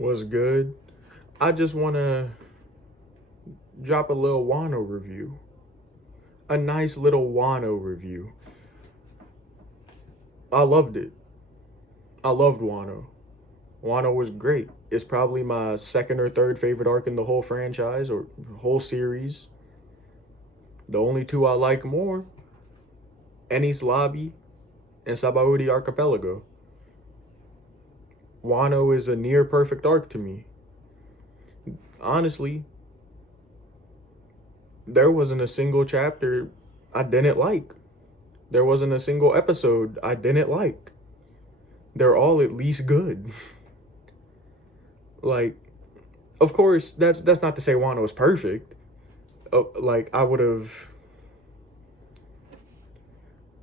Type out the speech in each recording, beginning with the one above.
Was good. I just want to drop a little Wano review. A nice little Wano review. I loved it. I loved Wano. Wano was great. It's probably my second or third favorite arc in the whole franchise or whole series. The only two I like more, Enies Lobby and Sabaudi Archipelago. Wano is a near perfect arc to me. Honestly, there wasn't a single chapter I didn't like. There wasn't a single episode I didn't like. They're all at least good. Like, of course, that's not to say Wano is perfect. Like, I would have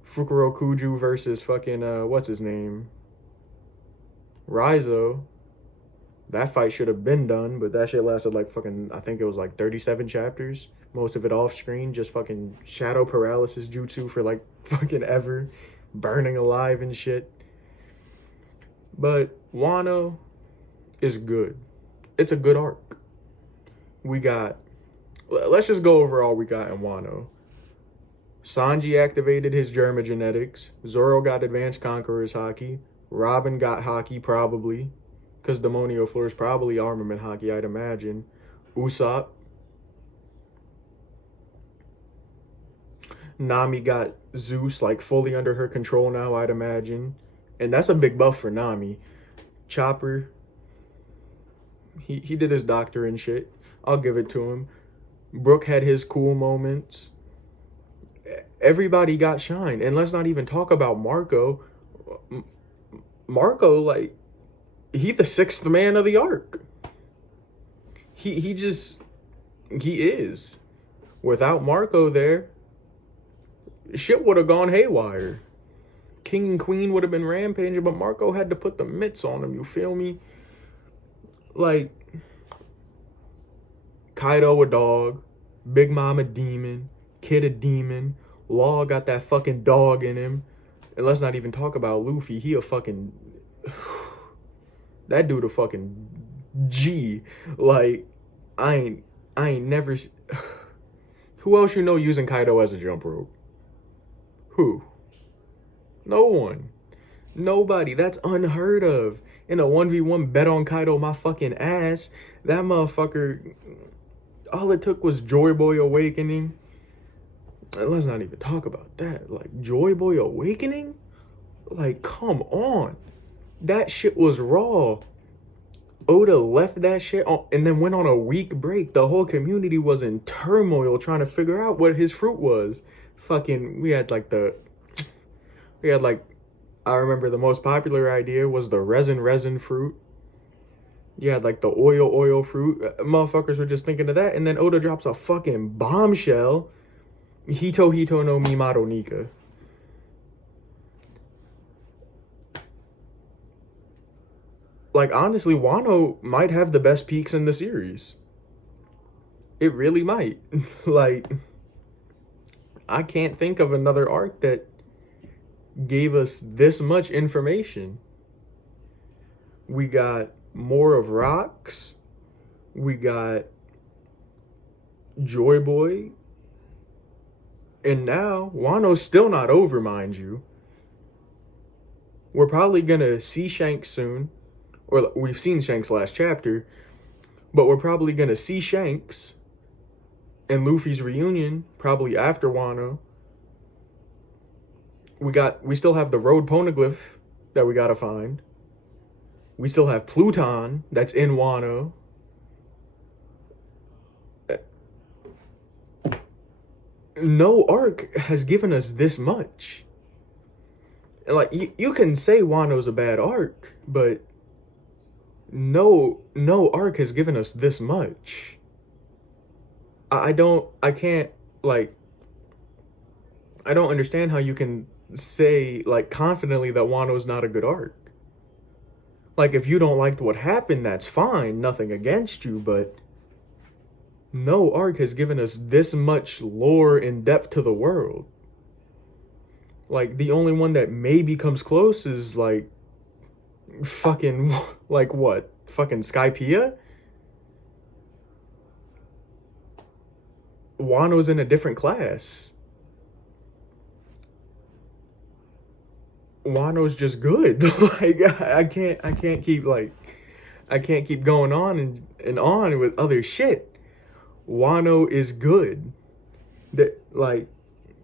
Fukuro Kuju versus fucking what's his name? Raizo. That fight should have been done, but that shit lasted like fucking, I think it was like 37 chapters. Most of it off screen, just fucking shadow paralysis jutsu for like fucking ever. Burning alive and shit. But Wano is good. It's a good arc. Let's just go over all we got in Wano. Sanji activated his Germa genetics. Zoro got advanced Conqueror's Haki. Robin got Haki, probably. Because Demonio Floor is probably armament Haki, I'd imagine. Usopp. Nami got Zeus, like, fully under her control now, I'd imagine. And that's a big buff for Nami. Chopper. He did his doctor and shit. I'll give it to him. Brook had his cool moments. Everybody got shine. And let's not even talk about Marco. Marco, like, he the sixth man of the arc. He is. Without Marco there, shit would have gone haywire. King and Queen would have been rampaging, but Marco had to put the mitts on him, you feel me? Like, Kaido a dog, Big Mom a demon, Kid a demon, Law got that fucking dog in him. And let's not even talk about Luffy. He a fucking... That dude a fucking G. Like, I ain't never... Who else you know using Kaido as a jump rope? Who? No one. Nobody. That's unheard of. In a 1v1 bet on Kaido my fucking ass. That motherfucker... All it took was Joy Boy Awakening. And let's not even talk about that. Like, Joy Boy Awakening? Like, come on. That shit was raw. Oda left that shit on, and then went on a week break. The whole community was in turmoil trying to figure out what his fruit was. Fucking, we had like, I remember the most popular idea was the resin fruit. You had like the oil fruit. Motherfuckers were just thinking of that. And then Oda drops a fucking bombshell. Hito no Mimaro Nika. Like, honestly, Wano might have the best peaks in the series. It really might. Like, I can't think of another arc that gave us this much information. We got more of Rocks. We got Joy Boy. And now, Wano's still not over, mind you. We're probably gonna see Shanks soon. Or we've seen Shanks last chapter. But we're probably gonna see Shanks and Luffy's reunion, probably after Wano. We still have the Road Poneglyph that we gotta find. We still have Pluton that's in Wano. No arc has given us this much. Like, you can say Wano's a bad arc, but no arc has given us this much. I don't understand how you can say, like, confidently that Wano's not a good arc. Like, if you don't like what happened, that's fine, nothing against you, but no arc has given us this much lore and depth to the world. Like, the only one that maybe comes close is, like, Fucking, like what? Fucking Skypiea? Wano's in a different class. Wano's just good. Like I can't keep like I can't keep going on and on with other shit. Wano is good. That like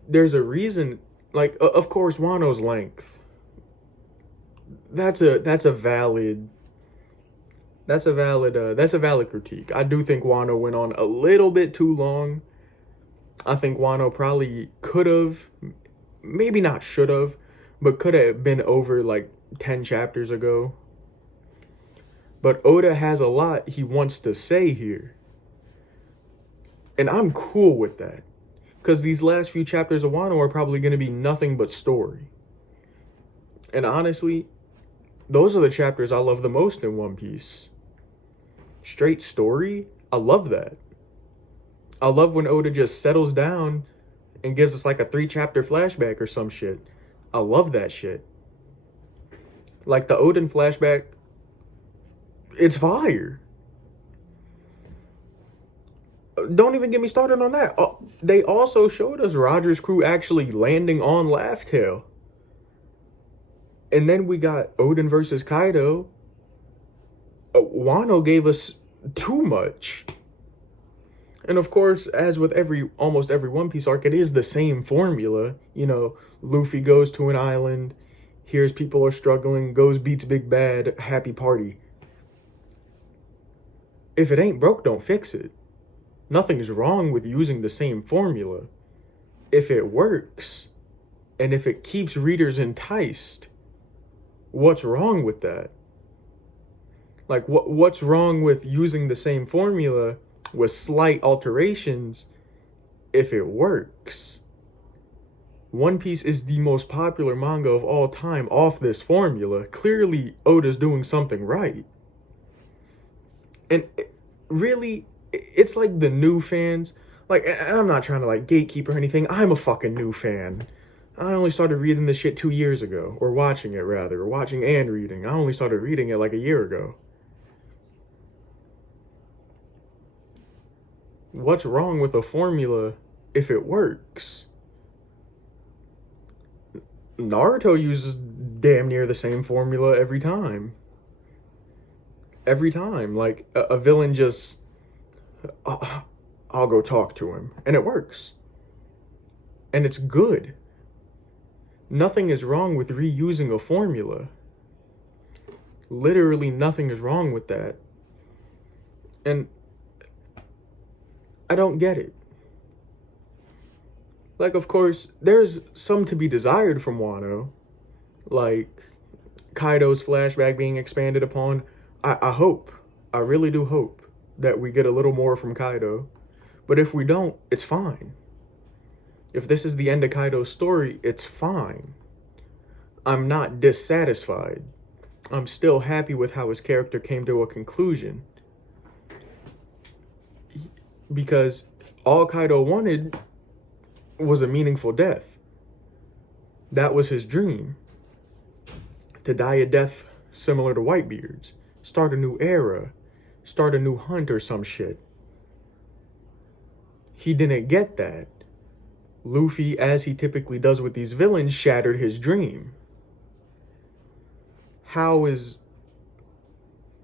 there's a reason like of course Wano's length. That's a valid critique. I do think Wano went on a little bit too long. I think Wano probably could have, maybe not should have, but could have been over like 10 chapters ago. But Oda has a lot he wants to say here. And I'm cool with that. Because these last few chapters of Wano are probably going to be nothing but story. And honestly, those are the chapters I love the most in One Piece. Straight story, I love that. I love when Oda just settles down and gives us like a 3 chapter flashback or some shit. I love that shit. Like the Odin flashback, it's fire. Don't even get me started on that. They also showed us Roger's crew actually landing on Laugh Tale. And then we got Odin versus Kaido. Wano gave us too much. And of course, as with almost every One Piece arc, it is the same formula. You know, Luffy goes to an island, hears people are struggling, goes beats Big Bad, happy party. If it ain't broke, don't fix it. Nothing's wrong with using the same formula. If it works, and if it keeps readers enticed, what's wrong with that? Like, what's wrong with using the same formula with slight alterations if it works? One Piece is the most popular manga of all time off this formula. Clearly, Oda's doing something right. And really, it's like the new fans. Like, I'm not trying to like gatekeep or anything. I'm a fucking new fan. I only started reading this shit 2 years ago. Or watching it, rather. Or watching and reading. I only started reading it like a year ago. What's wrong with a formula if it works? Naruto uses damn near the same formula every time. Every time. Like, a villain just... I'll go talk to him. And it works. And it's good. Nothing is wrong with reusing a formula. Literally nothing is wrong with that. And I don't get it. Like, of course, there's some to be desired from Wano. Like, Kaido's flashback being expanded upon. I hope, I really do hope that we get a little more from Kaido. But if we don't, it's fine. If this is the end of Kaido's story, it's fine. I'm not dissatisfied. I'm still happy with how his character came to a conclusion. Because all Kaido wanted was a meaningful death. That was his dream. To die a death similar to Whitebeard's. Start a new era. Start a new hunt or some shit. He didn't get that. Luffy, as he typically does with these villains, shattered his dream. How is...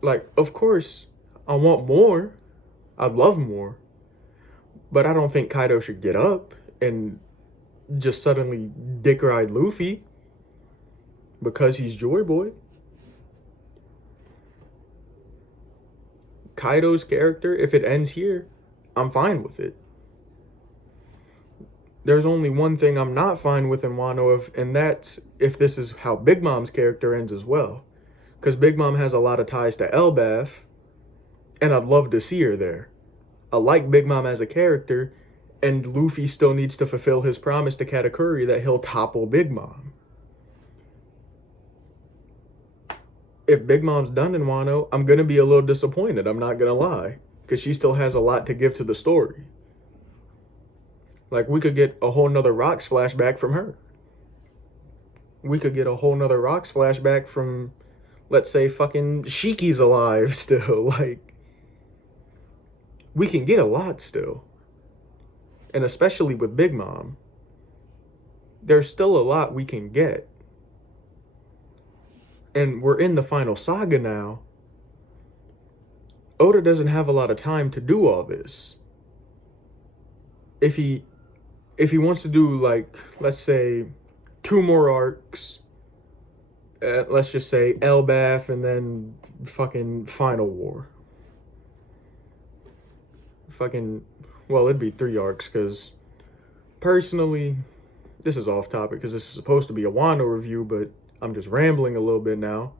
Like, of course, I want more. I'd love more. But I don't think Kaido should get up and just suddenly dick ride Luffy because he's Joy Boy. Kaido's character, if it ends here, I'm fine with it. There's only one thing I'm not fine with in Wano, and that's if this is how Big Mom's character ends as well. Because Big Mom has a lot of ties to Elbaf, and I'd love to see her there. I like Big Mom as a character, and Luffy still needs to fulfill his promise to Katakuri that he'll topple Big Mom. If Big Mom's done in Wano, I'm going to be a little disappointed, I'm not going to lie. Because she still has a lot to give to the story. Like, we could get a whole nother Rocks flashback from her. We could get a whole nother Rocks flashback from, Let's say fucking Shiki's alive still. Like, we can get a lot still. And especially with Big Mom, there's still a lot we can get. And we're in the final saga now. Oda doesn't have a lot of time to do all this. If he wants to do, like, let's say 2 more arcs, let's just say Elbaf and then fucking Final War. Fucking, well, it'd be 3 arcs, because personally, this is off topic because this is supposed to be a Wano review, but I'm just rambling a little bit now.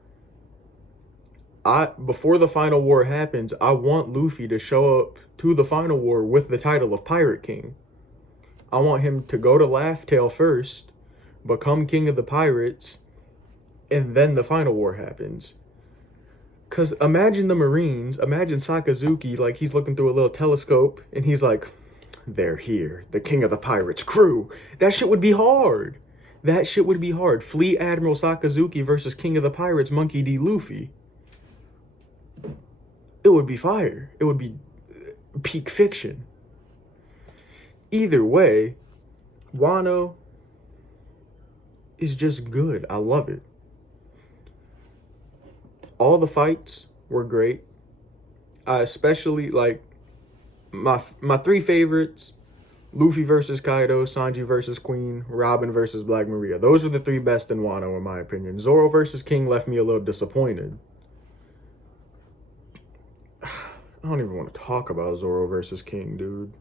Before the Final War happens, I want Luffy to show up to the Final War with the title of Pirate King. I want him to go to Laugh Tale first, become King of the Pirates, and then the Final War happens. Because imagine the Marines, imagine Sakazuki, like he's looking through a little telescope, and he's like, they're here, the King of the Pirates crew. That shit would be hard. That shit would be hard. Fleet Admiral Sakazuki versus King of the Pirates, Monkey D. Luffy. It would be fire. It would be peak fiction. Either way, Wano is just good. I love it. All the fights were great. I especially like my 3 favorites: Luffy versus Kaido, Sanji versus Queen, Robin versus Black Maria. Those are the 3 best in Wano, in my opinion. Zoro versus King left me a little disappointed. I don't even want to talk about Zoro versus King, dude.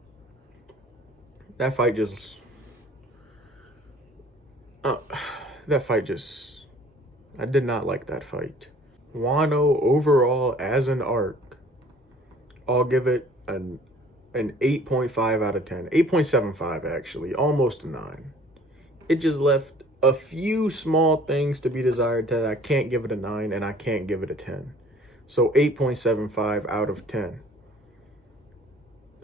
That fight just... I did not like that fight. Wano, overall, as an arc, I'll give it an 8.5 out of 10. 8.75, actually. Almost a 9. It just left a few small things to be desired that I can't give it a 9, and I can't give it a 10. So 8.75 out of 10.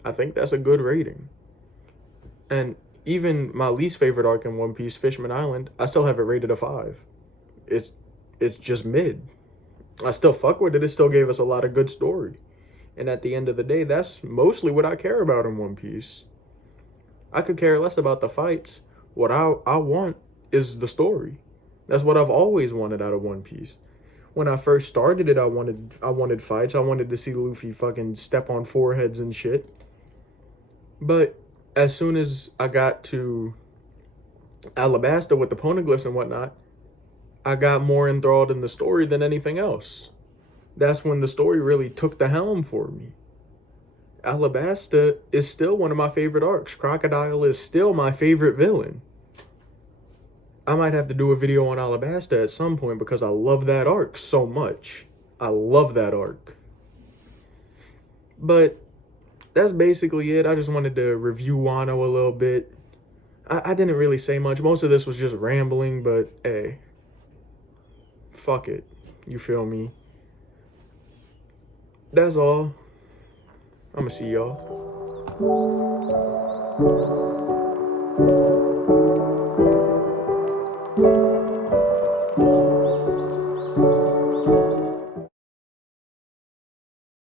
I think that's a good rating. And even my least favorite arc in One Piece, Fishman Island, I still have it rated a 5. It's just mid. I still fuck with it. It still gave us a lot of good story. And at the end of the day, that's mostly what I care about in One Piece. I could care less about the fights. What I want is the story. That's what I've always wanted out of One Piece. When I first started it, I wanted fights. I wanted to see Luffy fucking step on foreheads and shit. But as soon as I got to Alabasta with the poneglyphs and whatnot, I got more enthralled in the story than anything else. That's when the story really took the helm for me. Alabasta is still one of my favorite arcs. Crocodile is still my favorite villain. I might have to do a video on Alabasta at some point because I love that arc so much. I love that arc. But that's basically it. I just wanted to review Wano a little bit. I didn't really say much. Most of this was just rambling, but hey, fuck it. You feel me? That's all. I'ma see y'all.